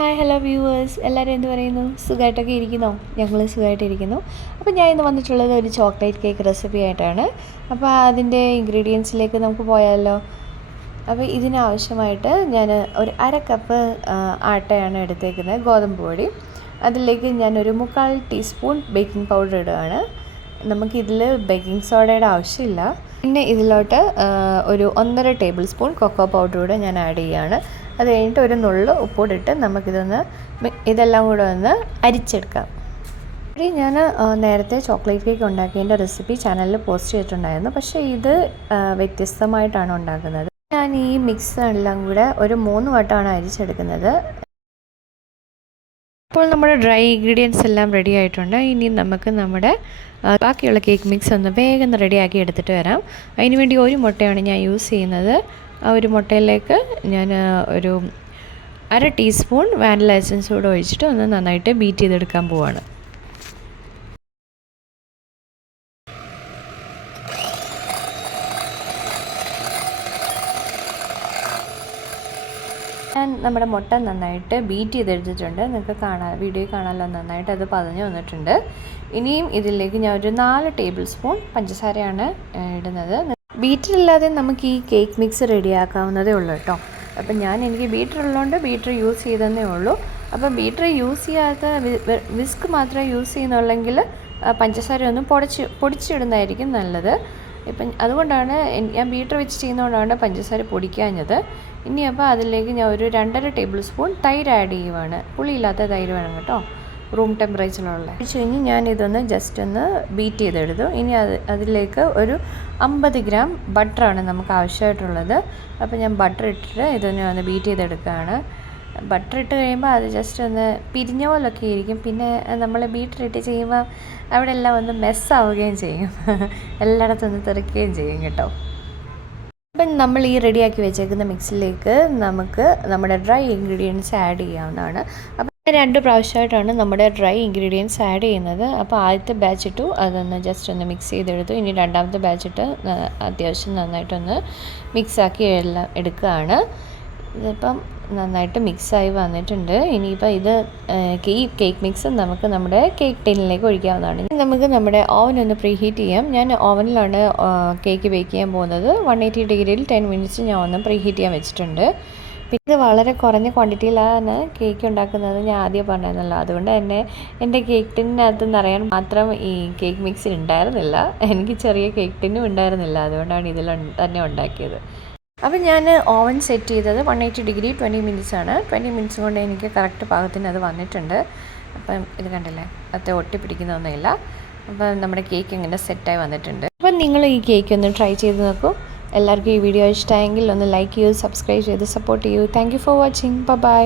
Hi hello viewers, എല്ലാവരും എന്ത് പറയുന്നു? സുഖമായിട്ടൊക്കെ ഇരിക്കുന്നോ? ഞങ്ങൾ സുഖമായിട്ടിരിക്കുന്നു. അപ്പോൾ ഞാൻ ഇന്ന് വന്നിട്ടുള്ളത് ഒരു ചോക്ലേറ്റ് കേക്ക് റെസിപ്പി ആയിട്ടാണ്. അപ്പോൾ അതിൻ്റെ ഇൻഗ്രീഡിയൻസിലേക്ക് നമുക്ക് പോയാലോ? അപ്പോൾ ഇതിനാവശ്യമായിട്ട് ഞാൻ ഒരു അര കപ്പ് ആട്ടയാണ് എടുത്തേക്കുന്നത്, ഗോതമ്പ് പൊടി. അതിലേക്ക് ഞാനൊരു 1/4 ടീസ്പൂൺ ബേക്കിംഗ് പൗഡർ ഇടുകയാണ്. നമുക്കിതിൽ ബേക്കിംഗ് സോഡയുടെ ആവശ്യമില്ല. പിന്നെ ഇതിലോട്ട് ഒരു 1.5 ടേബിൾ സ്പൂൺ കൊക്കോ പൗഡർ കൂടെ ഞാൻ ആഡ് ചെയ്യുകയാണ്. അത് കഴിഞ്ഞിട്ട് ഒരു നുള്ള് ഉപ്പിട്ടിട്ട് ഇതെല്ലാം കൂടെ ഒന്ന് അരിച്ചെടുക്കാം. ഞാൻ നേരത്തെ ചോക്ലേറ്റ് കേക്ക് ഉണ്ടാക്കിയതിൻ്റെ റെസിപ്പി ചാനലിൽ പോസ്റ്റ് ചെയ്തിട്ടുണ്ടായിരുന്നു, പക്ഷേ ഇത് വ്യത്യസ്തമായിട്ടാണ് ഉണ്ടാക്കുന്നത്. ഞാൻ ഈ മിക്സ് എല്ലാം കൂടെ ഒരു 3 വട്ടമാണ് അരിച്ചെടുക്കുന്നത്. ഇപ്പോൾ നമ്മുടെ ഡ്രൈ ഇൻഗ്രീഡിയൻസ് എല്ലാം റെഡി ആയിട്ടുണ്ട്. ഇനി നമുക്ക് നമ്മുടെ ബാക്കിയുള്ള കേക്ക് മിക്സ് ഒന്ന് വേഗം റെഡിയാക്കി എടുത്തിട്ട് വരാം. അതിന് വേണ്ടി ഒരു മുട്ടയാണ് ഞാൻ യൂസ് ചെയ്യുന്നത്. ആ ഒരു മുട്ടയിലേക്ക് ഞാൻ ഒരു 1/2 ടീസ്പൂൺ വാനില എസൻസ് കൂടെ ഒഴിച്ചിട്ട് ഒന്ന് നന്നായിട്ട് ബീറ്റ് ചെയ്തെടുക്കാൻ പോവാണ്. ഞാൻ നമ്മുടെ മുട്ട നന്നായിട്ട് ബീറ്റ് ചെയ്തെടുത്തിട്ടുണ്ട്. നിങ്ങൾക്ക് വീഡിയോയിൽ കാണാമല്ലോ, നന്നായിട്ട് അത് പതഞ്ഞ് വന്നിട്ടുണ്ട്. ഇനിയും ഇതിലേക്ക് ഞാൻ ഒരു 4 ടേബിൾ സ്പൂൺ പഞ്ചസാരയാണ് ഇടുന്നത്. ബീറ്ററില്ലാതെ നമുക്ക് ഈ കേക്ക് മിക്സ് റെഡിയാക്കാവുന്നതേ ഉള്ളൂ കേട്ടോ. അപ്പം എനിക്ക് ബീറ്റർ ഉള്ളതുകൊണ്ട് ബീറ്റർ യൂസ് ചെയ്തതേ ഉള്ളൂ. അപ്പോൾ ബീറ്റർ യൂസ് ചെയ്യാത്ത വിസ്ക് മാത്രമേ യൂസ് ചെയ്യുന്നുള്ളെങ്കിൽ പഞ്ചസാര ഒന്ന് പൊടിച്ചിടുന്നതായിരിക്കും നല്ലത്. ഇപ്പം അതുകൊണ്ടാണ് ഞാൻ ബീറ്റർ വെച്ച് ചെയ്യുന്നതുകൊണ്ടാണ് പഞ്ചസാര പൊടിക്കാഞ്ഞത്. ഇനി അപ്പോൾ അതിലേക്ക് ഞാൻ ഒരു 2.5 ടേബിൾ സ്പൂൺ തൈര് ആഡ് ചെയ്യുവാണ്. പുളിയില്ലാത്ത തൈര് വേണം കേട്ടോ, റൂം ടെമ്പറേച്ചറിലുള്ള. കഴിഞ്ഞ് ഞാൻ ഇതൊന്ന് ജസ്റ്റ് ഒന്ന് ബീറ്റ് ചെയ്തെടുത്തു. ഇനി അതിലേക്ക് ഒരു 50 ഗ്രാം ബട്ടറാണ് നമുക്ക് ആവശ്യമായിട്ടുള്ളത്. അപ്പോൾ ഞാൻ ബട്ടർ ഇട്ടിട്ട് ഇതൊന്ന് ഒന്ന് ബീറ്റ് ചെയ്തെടുക്കുകയാണ്. ബട്ടർ ഇട്ട് കഴിയുമ്പോൾ അത് ജസ്റ്റ് ഒന്ന് പിരിഞ്ഞ പോലൊക്കെ ഇരിക്കും. പിന്നെ നമ്മൾ ബീറ്റർ ഇട്ട് ചെയ്യുമ്പോൾ അവിടെ എല്ലാം ഒന്ന് മെസ്സാവുകയും ചെയ്യും, എല്ലായിടത്തും ഒന്ന് തെറിക്കുകയും ചെയ്യും കേട്ടോ. അപ്പം നമ്മൾ ഈ റെഡിയാക്കി വെച്ചേക്കുന്ന മിക്സിലേക്ക് നമുക്ക് നമ്മുടെ ഡ്രൈ ഇൻഗ്രീഡിയൻസ് ആഡ് ചെയ്യാവുന്നതാണ്. അപ്പം 2 പ്രാവശ്യമായിട്ടാണ് നമ്മുടെ ഡ്രൈ ഇൻഗ്രീഡിയൻസ് ആഡ് ചെയ്യുന്നത്. അപ്പോൾ ആദ്യത്തെ ബാച്ച് ഇട്ടു, അതൊന്ന് ജസ്റ്റ് ഒന്ന് മിക്സ് ചെയ്തെടുത്തു. ഇനി രണ്ടാമത്തെ ബാച്ച് ഇട്ട് അത്യാവശ്യം നന്നായിട്ടൊന്ന് മിക്സാക്കി എല്ലാം എടുക്കുകയാണ്. ഇതിപ്പം നന്നായിട്ട് മിക്സായി വന്നിട്ടുണ്ട്. ഇനിയിപ്പോൾ ഈ കേക്ക് മിക്സ് നമുക്ക് നമ്മുടെ കേക്ക് ടിന്നിലേക്ക് ഒഴിക്കാവുന്നതാണ്. നമുക്ക് നമ്മുടെ ഓവൻ ഒന്ന് പ്രീ ഹീറ്റ് ചെയ്യാം. ഞാൻ ഓവനിലാണ് കേക്ക് ബേക്ക് ചെയ്യാൻ പോകുന്നത്. 180 ഡിഗ്രിയിൽ 10 മിനിറ്റ്സ് ഞാൻ ഒന്ന് പ്രീ ഹീറ്റ് ചെയ്യാൻ വെച്ചിട്ടുണ്ട്. പിന്നെ ഇത് വളരെ കുറഞ്ഞ ക്വാണ്ടിറ്റിയിലാണ് കേക്ക് ഉണ്ടാക്കുന്നത്, ഞാൻ ആദ്യം പറഞ്ഞിരുന്നല്ലോ. അതുകൊണ്ട് തന്നെ എൻ്റെ കേക്ക് ടിന്നിനകത്ത് നിറയാൻ മാത്രം ഈ കേക്ക് മിക്സ് ഉണ്ടായിരുന്നില്ല. എനിക്ക് ചെറിയ കേക്ക് ടിന്നും ഉണ്ടായിരുന്നില്ല. അതുകൊണ്ടാണ് ഇതിൽ തന്നെ ഉണ്ടാക്കിയത്. അപ്പം ഞാൻ ഓവൻ സെറ്റ് ചെയ്തത് 180 ഡിഗ്രി 20 മിനിറ്റ്സ് ആണ്. 20 മിനിറ്റ്സ് കൊണ്ട് എനിക്ക് കറക്റ്റ് പാകത്തിന് അത് വന്നിട്ടുണ്ട്. അപ്പം ഇത് കണ്ടില്ലേ, അത് ഒട്ടിപ്പിടിക്കുന്നൊന്നുമില്ല. അപ്പം നമ്മുടെ കേക്ക് ഇങ്ങനെ സെറ്റായി വന്നിട്ടുണ്ട്. അപ്പം നിങ്ങൾ ഈ കേക്ക് ഒന്ന് ട്രൈ ചെയ്ത് നോക്കൂ. എല്ലാവർക്കും ഈ വീഡിയോ ഇഷ്ടമായെങ്കിൽ ഒന്ന് ലൈക്ക് ചെയ്യൂ, സബ്സ്ക്രൈബ് ചെയ്ത് സപ്പോർട്ട് ചെയ്യൂ. Thank you for watching. By.